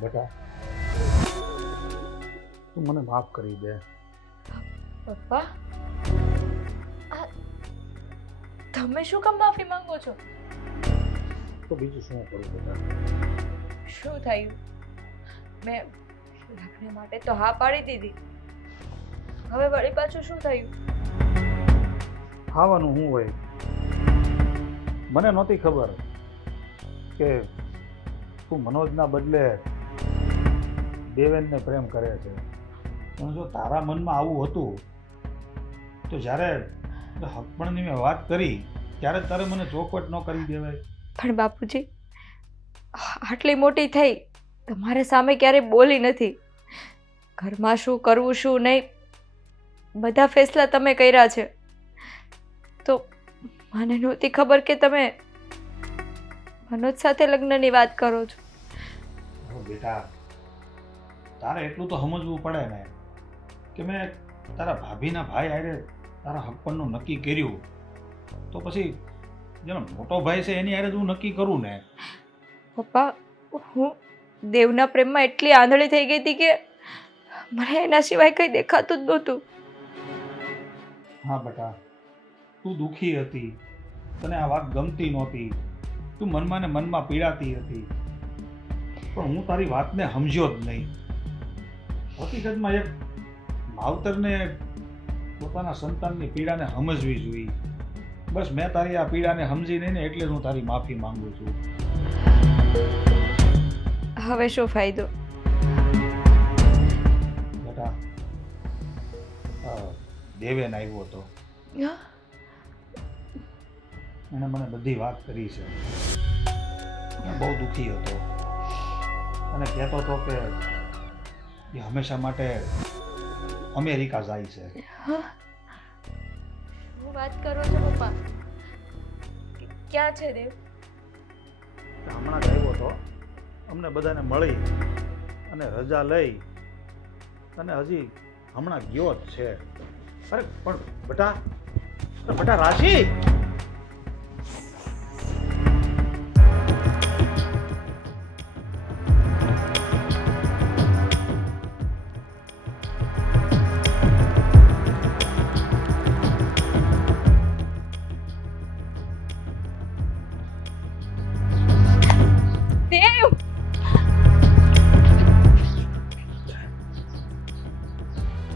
બેટા તું મને માફ કરી દે. પપ્પા આ તમે શું કામ માફી માંગો છો? તો બીજું શું કરું બેટા? શું થયું? મેં લગ્ન માટે તો હા પાડી દીધી, હવે વળી પાછું શું થયું? ખાવાનું શું હોય? મને નહોતી ખબર કે તું મનોજના બદલે દેવેનને પ્રેમ કરે છે. પણ જો તારા મનમાં આવું હતું તો જ્યારે હકપણની મેં વાત કરી ત્યારે તારે મને ચોખવટ ન કરી દેવાય. પણ બાપુજી, આટલી મોટી થઈ તમારે સામે ક્યારેય બોલી નથી. ઘરમાં શું કરવું શું નહીં બધા ફેસલા તમે કર્યા છે, તો મને નહોતી ખબર કે તમે મનોજ સાથે લગ્નની વાત કરો છો. બેટા તારે એટલું તો સમજવું પડે ને કે મેં તારા ભાભીના ભાઈ હારે તારા હકપણનું નક્કી કર્યું, તો પછી જેનો મોટો ભાઈ છે એની હારે જ હું નક્કી કરું ને. પપ્પા, હું દેવના પ્રેમમાં એટલી આંધળી થઈ ગઈ હતી કે મને એના સિવાય કંઈ દેખાતું જ નહોતું. હા બેટા, તું દુઃખી હતી, તને આ વાત ગમતી નહોતી, તું મનમાં ને મનમાં પીડાતી હતી, પણ હું તારી વાતને સમજ્યો જ નહીં. હકીકતમાં એક માવતરને પોતાના સંતાનની પીડાને સમજવી જોઈએ. બસ મેં તારી આ પીડાને સમજી નહીં ને એટલે જ હું તારી માફી માંગુ છું. હવે શું ફાયદો? બેટા દેવેન આવ્યો હતો, એણે મને બધી વાત કરી છે. હું બહુ દુઃખી હતો અને કહેતો હતો કે એ હંમેશા માટે અમેરિકા જાય છે. શું વાત કરો છો પપ્પા? ક્યાં છે દેવ? હમણાં જ આવ્યો હતો, અમને બધાને મળી અને રજા લઈ અને હજી હમણાં ગયો જ છે. અરે પણ બેટા રાશિ, દેવ!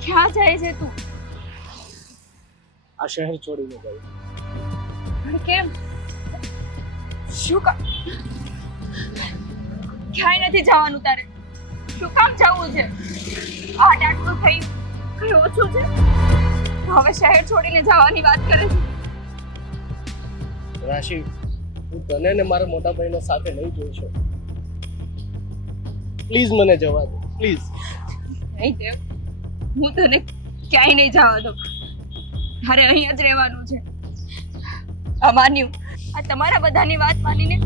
ક્યાં જાય છે તું? આ શહેર છોડીને ગયો. પણ કેમ? શું કામ? ક્યાંય નથી જવાનું તારે. શું કામ જવું છે? આટલું થઈ કઈ ઓછું છે? હવે શહેર છોડીને જવાની વાત કરે છે. રાશિ, હું તને ને મારા મોટા ભાઈને સાથે નહીં જોઈ શકું. પ્લીઝ મને જવા દે, પ્લીઝ. નહીં દેવ, હું તને ક્યાંય નહીં જવા દઉં. તારે અહીં જ રહેવાનું છે. આ માન્યું, આ તમારા બધાની વાત માનીને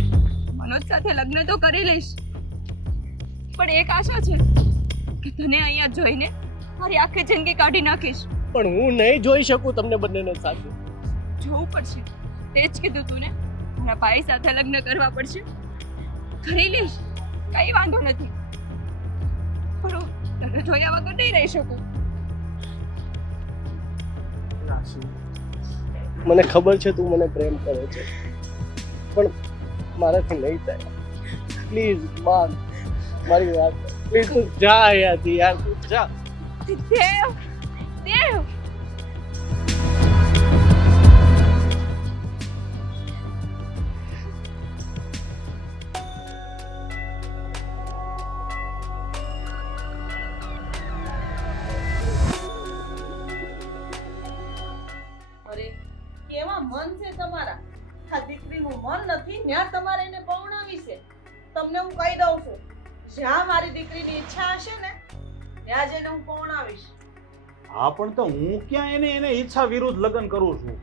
મનોજ સાથે લગ્ન તો કરી લઈશ, પણ એક આશા છે કે તને અહીંયા જોઈને મારી આખી જિંદગી કાઢી નાખીશ. પણ હું નહીં જોઈ શકું તમને બંનેને સાથે. જોવું પડશે, તે જ કીધું તું ને. મારા ભાઈ સાથે લગ્ન કરવા પડશે, કરી લઈશ, કઈ વાંધો નથી, પણ હું તને જોયા વગર નહીં રહી શકું. રાશિ, મને ખબર છે તું મને પ્રેમ કરે છે, પણ મારાથી નહીં થાય. પ્લીઝ માન મારી વાત. પ્લીઝ તું જા અહીંયાથી યાર, તું જા. દેવ! દેવ! અરે કેવા મન છે તમારા? આ દીકરીનું મન નથી ત્યાં તમારે એને પરણાવી છે. તમને હું કહી દઉં છું, જ્યાં મારી દીકરીની ઈચ્છા હશે ને ત્યાં જઈને હું પરણાવીશ. હા પણ તો હું ક્યાં એને ઈચ્છા વિરુદ્ધ લગ્ન કરું છું?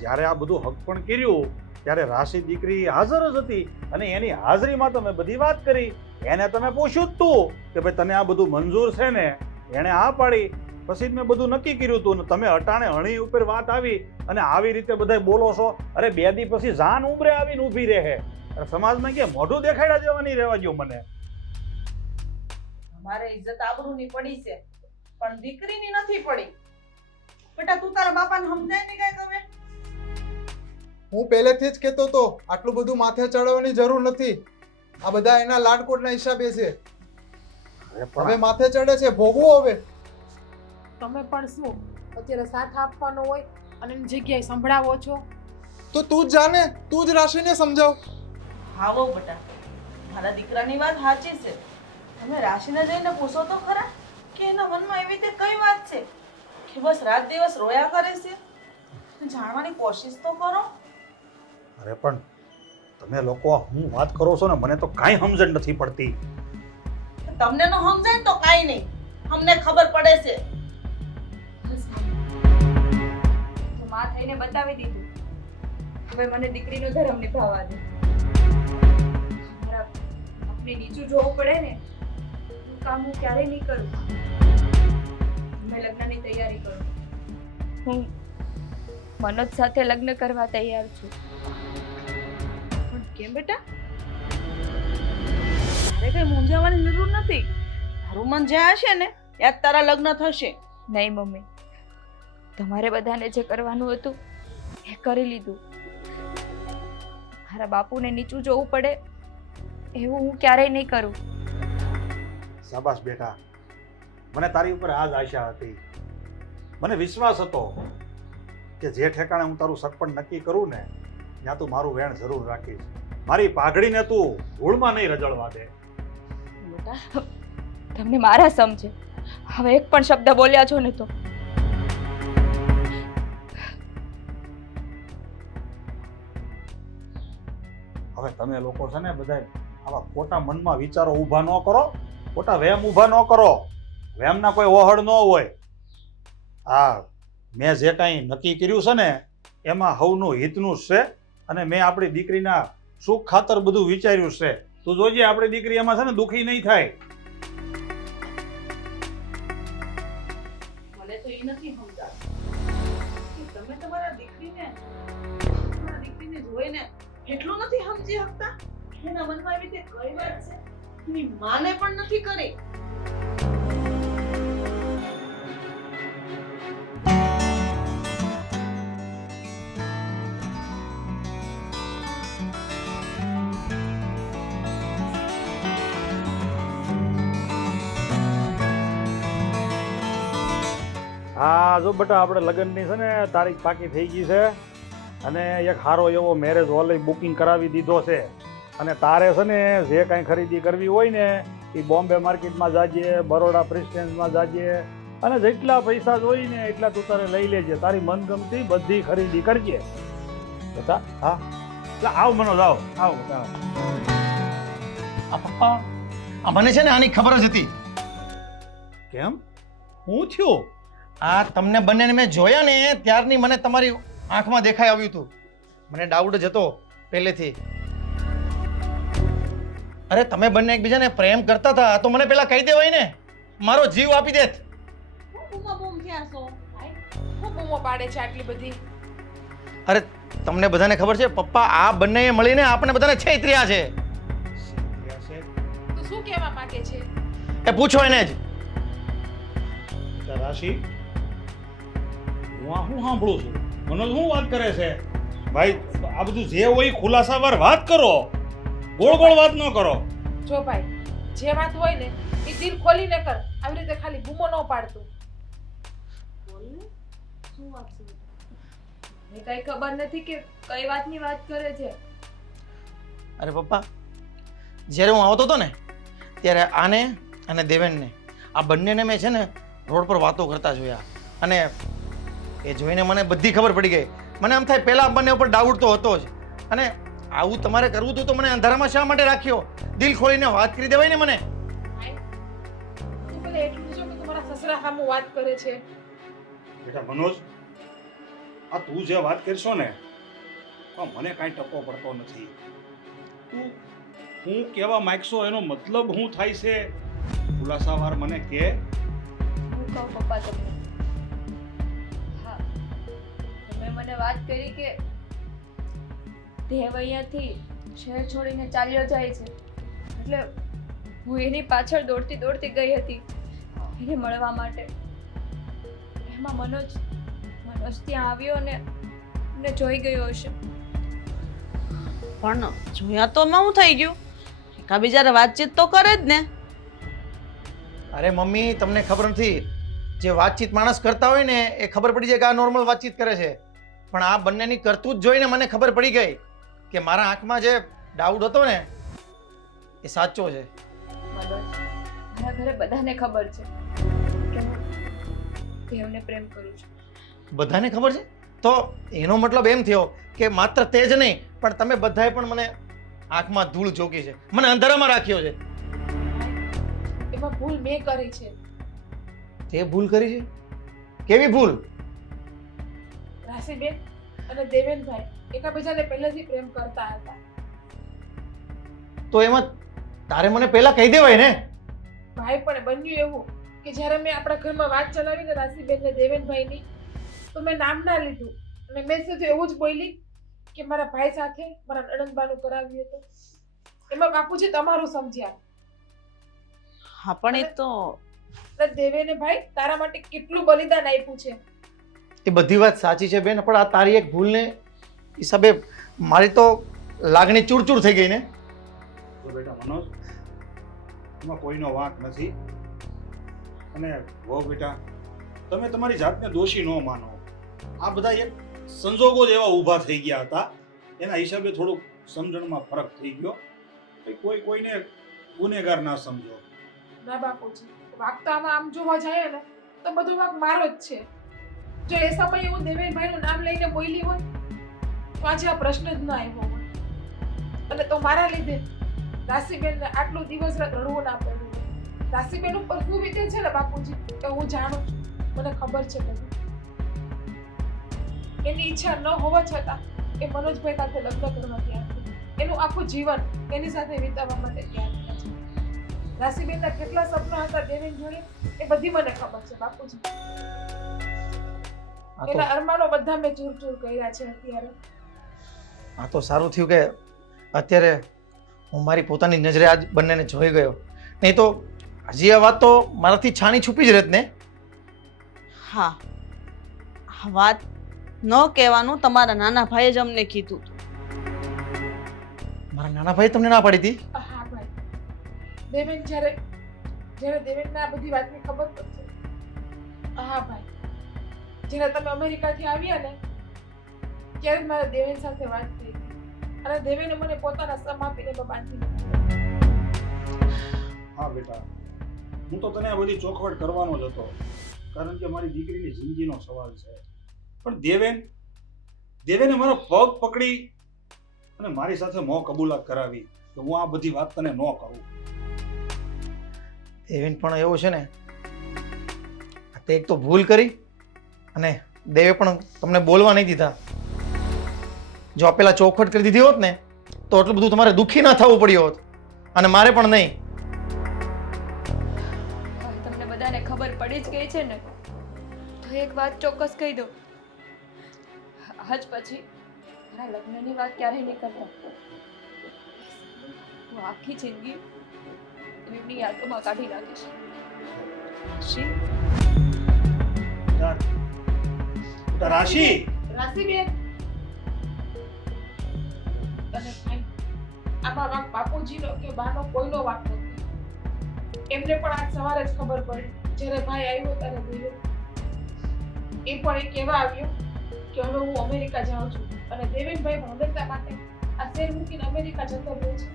જ્યારે આ બધું હકપણ કર્યું ત્યારે રાશિ દીકરી હાજર જ હતી અને એની હાજરીમાં તમે બધી વાત કરી. એને તમે પૂછ્યું જ તું કે ભાઈ તને આ બધું મંજૂર છે ને? એણે હા પાડી. પછી જ મેં બધું નક્કી કર્યું હતું ને તમે અટાણે હણી ઉપર વાત આવી અને આવી રીતે બધા બોલો છો. અરે 2 દી પછી જાન ઉમરે આવીને ઊભી રહે. સમાજમાં કે મોઢું દેખાડ્યા જેવા નહીં રહેવા દો મને. અમારે ઇજ્જત આબરૂની પડી છે પણ દીકરીની નથી પડી. બેટા તું તારા બાપાને સમજાય ને કઈ તમે? હું પહેલેથી જ કહેતો હતો આટલું બધું માથે ચડાવવાની જરૂર નથી. આ બધા એના લાડકોટના હિસાબે છે. હવે માથે ચડે છે, ભોગવો હવે. તમે પણ શું અત્યારે સાથ આપવાનો હોય અને એની જગ્યાએ સંભળાવો છો? તો તું જ જાને, તું જ રાશિને સમજાવ. હાવો બેટા, મારા દીકરાની વાત સાચી છે. તમે રાશિને જઈને પૂછો તો ખરા કે એના મનમાં એવી રીતે કઈ વાત છે કે બસ રાત દિવસ રોયા કરે છે. જાણવાની કોશિશ તો કરો. અરે પણ તમે લોકો હું વાત કરો છો ને, મને તો કાંઈ સમજણ નથી પડતી. તમને ન સમજાય ને તો કાઈ નહીં, અમને ખબર પડે છે. તો માં થઈને બતાવી દીધું. હવે મને દીકરીનો ધર્મ નિભાવવા દે. મારા આપણે નીચું જોવું પડે ને એવું કામ હું ક્યારેય નહીં કરું. મેં લગ્નની તૈયારી કરું. હું મનોજ સાથે લગ્ન કરવા તૈયાર છું. પણ કેમ બેટા? તારે કઈ મૂંઝાવાની જરૂર નથી. તારું મન જ્યાં હશે ને ત્યાં જ તારા લગ્ન થશે. નહીં મમ્મી, તમારે બધાને જે કરવાનું હતું એ કરી લીધું. મારા બાપુને નીચું જોવું પડે એવું હું ક્યારેય નહીં કરું. શાબાશ બેટા, મને તારી ઉપર આ જ આશા હતી. મને વિશ્વાસ હતો કે જે ઠેકાણે હું તારું સરપંચ નક્કી કરું ને ત્યાં તું મારું વેણ જરૂર રાખીશ. મારી પાઘડીને તું ધૂળમાં નહીં રજળવા દે. બેટા તમને મારા સમજે. હવે એક પણ શબ્દ બોલ્યા છો ને તો હવે તમે લોકો છે ને બધા આવા ખોટા મનમાં વિચારો ઊભા ન કરો, ખોટા વહેમ ઊભા ન કરો. વહેમના કોઈ ઓહળ ન હોય. આ મેં જે કાંઈ નક્કી કર્યું છે ને એમાં હવનું હિતનું જ છે અને મેં આપણી દીકરીના સુખ ખાતર બધું વિચાર્યું છે. તું જોજે આપણી દીકરી એમાં છે ને દુઃખી નહીં થાય. મને તો એ નથી સમજાતું કે તમે તમારા દીકરીને જોઈને એટલું નથી સમજી શકતા કે એના મનમાં એવી રીતે કઈ વાત છે એની માને પણ નથી કરી. હા જો બેટા, આપણે લગ્નની છે ને તારીખ પાકી થઈ ગઈ છે અને એક સારો એવો મેરેજ હોલ બુકિંગ કરાવી દીધો છે. અને તારે છે ને જે કાંઈ ખરીદી કરવી હોય ને એ બોમ્બે માર્કેટમાં જાજે, બરોડા પ્રેસ્ટેન્સમાં જાજે અને જેટલા પૈસા જોઈએ ને એટલા તું તારે લઈ લેજે. તારી મનગમતી બધી ખરીદી કરજે બેટા. હા એટલે આવ મનોજ, આવ આવ બેટા. આ પપ્પા, આ મને છે ને આની ખબર જ હતી. કેમ, હું થયું? આ તમને બંનેને મેં જોયા ને ત્યારની મને તમારી આંખમાં દેખાઈ આવ્યું હતું. મને ડાઉટ જ હતો પહેલેથી. અરે તમે બંને એકબીજાને પ્રેમ કરતા હતા તો મને પેલા કહી દેવાય ને, મારો જીવ આપી દેત. હું બૂમો પાડે છે આટલી બધી? અરે તમને બધાને ખબર છે પપ્પા, આ બંનેએ મળીને આપણે બધાને છેતર્યા છે. તું શું કહેવા માંગે છે? એ પૂછો એને જ. રાશિ, હું આ શું સાંભળું છું? મનોજ શું વાત કરે છે? ભાઈ આ બધું જે હોય ખુલાસાવાર વાત કરો, ગોળ ગોળ વાત ન કરો. જો ભાઈ, જે વાત હોય ને એ દિલ ખોલીને કર. આવી રીતે ખાલી બૂમો ન પાડતું. શું વાત છે? મને કઈ ખબર નથી કે કઈ વાતની વાત કરે છે. અરે પપ્પા, જ્યારે હું આવતો હતો ને ત્યારે આને અને દેવેનને, આ બંનેને મેં છે ને રોડ પર વાતો કરતા જોયા અને એ જોઈને મને બધી ખબર પડી ગઈ. મને આમ થાય પહેલા બંને ઉપર ડાઉટ તો હતો જ. અને આવું તમારે કરવું હતું તો મને અંધારામાં શા માટે રાખ્યો? દિલ ખોલીને વાત કરી દેવાય ને મને. તું ભલે એટલું જો કે તમારા સસરા સામું વાત કરે છે. બેટા મનોજ, આ તું જે વાત કરશો ને મને કાંઈ ટકો પડતો નથી. તું હું કહેવા માંગશો એનો મતલબ શું થાય છે? ખુલાસાવાર મને કે. હું કહું પપ્પા તમને. હા, તમે મને વાત કરી કે દેવ અહીંયાથી શહેર છોડીને ચાલ્યો જાય છે એટલે હું એની પાછળ દોડતી દોડતી ગઈ હતી એને મળવા માટે. એમાં મનોજ ત્યાં આવ્યો અને મને જોઈ ગયો હશે. પણ જોયા તો શું થઈ ગયું? એકાબીજાને વાતચીત તો કરે જ ને. અરે મમ્મી, તમને ખબર નથી, જે વાતચીત માણસ કરતા હોય ને એ ખબર પડી જાય કે આ નોર્મલ વાતચીત કરે છે. પણ આ બંનેની કરતૂત જોઈને મને ખબર પડી ગઈ કે મારા આંખમાં જે ડાઉટ હતો ને એ સાચો છે. મનોજ, મારા ઘરે બધાને ખબર છે કે હું દેવને પ્રેમ કરું છું. બધાને ખબર છે? તો એનો મતલબ એમ થયો કે માત્ર તે જ નહીં પણ તમે બધાએ પણ મને આંખમાં ધૂળ ઝોકી છે, મને અંધારામાં રાખ્યો છે. એમાં ભૂલ મેં કરી છે. તે ભૂલ કરી છે? કેવી ભૂલ? રાશિબેન અને દેવેનભાઈ એકબીજાને પહેલેથી પ્રેમ કરતા હતા. તો એમાં તારે મને પહેલા કહી દેવાય ને. ભાઈ પણ બન્યું એવું કે જ્યારે મેં આપણા ઘરમાં વાત ચલાવી ને રાશિબેન ને દેવેનભાઈની, તો મેં નામ ના લીધું અને મેં સીધું એવું જ બોલી કે મારા ભાઈ સાથે મારા નણંદબાનું કરાવ્યું હતું. એમાં બાપુજી તમારું સમજ્યા. હા પણ એ તો અને દેવેને ભાઈ તારા માટે કેટલું બલિદાન આપ્યું છે. એ બધી વાત સાચી છે બેન, પણ આ તારી એક ભૂલને હિસાબે મારી તો લાગણી ચૂરચૂર થઈ ગઈ ને. તો બેટા મનોજ, એમાં કોઈનો વાંક નથી. અને હો બેટા, તમે તમારી જાતને દોષી ન માનો. આ બધા એક સંજોગો જ એવા ઊભા થઈ ગયા હતા, એના હિસાબે થોડુંક સમજણમાં ફરક થઈ ગયો. કોઈને ગુનેગાર ના સમજો. ના બાપુજી, વાક તો આમ જોવા જાય ને તો બધો વાક મારો જ છે. જો એ સમયે હું દેવેનભાઈનું નામ લઈને બોલી હોય તો આજે આ પ્રશ્ન જ ના આવ્યો હોય. અને તો મારા લીધે રાશિબેનને આટલું દિવસ રાત રડવું ના પડ્યું. રાશિબેન ઉપર શું વીતે છે ને બાપુજી કે હું જાણું છું, મને ખબર છે બધું. એની ઈચ્છા ન હોવા છતાં એ મનોજભાઈ સાથે લગ્ન કરવા તૈયાર હતી. એનું આખું જીવન એની સાથે વિતાવવા માટે તૈયાર થયા છે. રાશિબેનના કેટલા સપના હતા દેવેન જોડે એ બધી મને ખબર છે બાપુજી. એના અરમાનો બધા મેં ચૂર ચૂર કર્યા છે અત્યારે. આ તો સારું થયું કે અત્યારે હું મારી પોતાની નજરે આજ બંનેને જોઈ ગયો, નહીં તો હજી આ વાત તો મારાથી છાણી છુપી જ રહેત ને. હા, આ વાત ન કહેવાનું તમારા નાના ભાઈએ જ અમને કીધું હતું. મારા નાના ભાઈ તમને ના પાડી હતી? હા ભાઈ, દેવેન જ્યારે દેવેનને આ બધી વાતની ખબર પડશે. હા ભાઈ, જ્યારે તમે અમેરિકાથી આવ્યા ને ત્યારે જ મારા દેવેન સાથે વાત થઈ અને દેવેને મને પોતાના સમ આપીને બાંધી દીધો. હા બેટા, હું તો તને આ બધી ચોખવટ કરવાનો જ હતો, કારણ કે મારી દીકરીની જિંદગીનો સવાલ છે. પણ દેવેને મારો પગ પકડી અને મારી સાથે મોં કબૂલાત કરાવી કે હું આ બધી વાત તને ન કહું. દેવેન પણ એવો છે ને, તે એક તો ભૂલ કરી અને દેવે પણ તમને બોલવા નહીં દીધા. જો આ પેલા ચોખવટ કરી દીધી હોત ને તો એટલું બધું તમારે દુઃખી ના થવું પડ્યું હોત, અને મારે પણ નહીં. તમને બધાને ખબર પડી જ ગઈ છે ને, તો એક વાત ચોક્કસ કહી દો, આજ પછી મારા લગ્નની વાત ક્યારેય નહીં કરતા. હું આખી જિંદગી એમની યાદોમાં કાઢી નાખીશ. શી? બેટા રાશિ, રાશિબેન અને ભાઈ, આમાં વાંક બાપુજીનો કે બાનો કોઈનો વાંક નથી. એમને પણ આજ સવારે જ ખબર પડી જ્યારે ભાઈ આવ્યો ત્યારે દેવેન એ પણ એક એવા આવ્યો કે હવે હું અમેરિકા જાઉં છું અને દેવેનભાઈ હંમેશા માટે આ શહેર મૂકીને અમેરિકા જતો રહ્યો છે.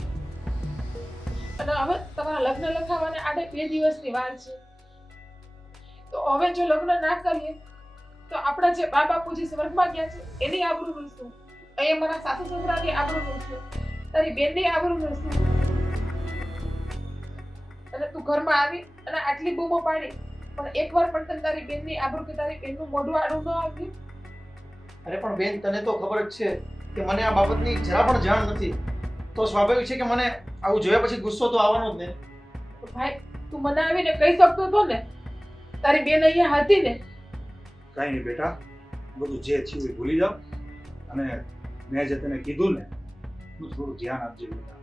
અને હવે તમારા લગ્ન લખાવાને આડે 2 દિવસની વાર છે. તો હવે જો લગ્ન ના કરીએ તો આપણા જે બા બાપુજી સ્વર્ગમાં ગયા છે એની આબરૂ શું, અહીંયા મારા સાસુ સસરાની આબરૂ શું, તારી બેનની આબરૂ શું? અને તું ઘરમાં આવી અને આટલી બૂમો પાડી પણ એકવાર પણ તને તારી બેનની આબરૂ કે તારી બેનનું મોઢું આડું ન આવ્યું? અરે પણ બેન, તને તો ખબર જ છે કે મને આ બાબતની જરા પણ જાણ નથી, તો સ્વાભાવિક છે કે મને આવું જોયા પછી ગુસ્સો તો આવવાનો જ ને. તો ભાઈ, તું મને આવીને કહી શકતો હતો ને, તારી બેન અહીંયા હતી ને. કાંઈ નહીં બેટા, બધું જે થયું એ ભૂલી જાઓ. અને મેં જે તને કીધું ને, તું થોડું ધ્યાન આપજે બેટા.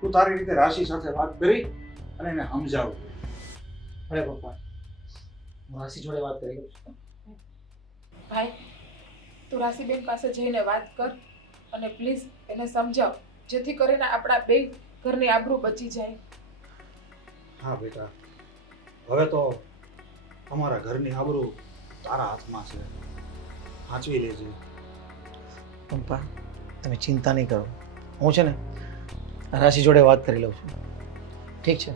તું તારી રીતે રાશિ સાથે વાત કરી અને એને સમજાવું. અરે પપ્પા હું રાશિ જોડે વાત કરી લઉં છું. ભાઈ તું રાશિબેન પાસે જઈને વાત કર અને પ્લીઝ એને સમજાવ જેથી કરીને આપણા બે ઘરની આબરૂ બચી જાય. હા બેટા, હવે તો અમારા ઘરની આબરૂ તારા હાથમાં છે. સાચવી લેજે. પપ્પા તમે ચિંતા નહીં કરો, હું છે ને રાશિ જોડે વાત કરી લઉં છું. ઠીક છે?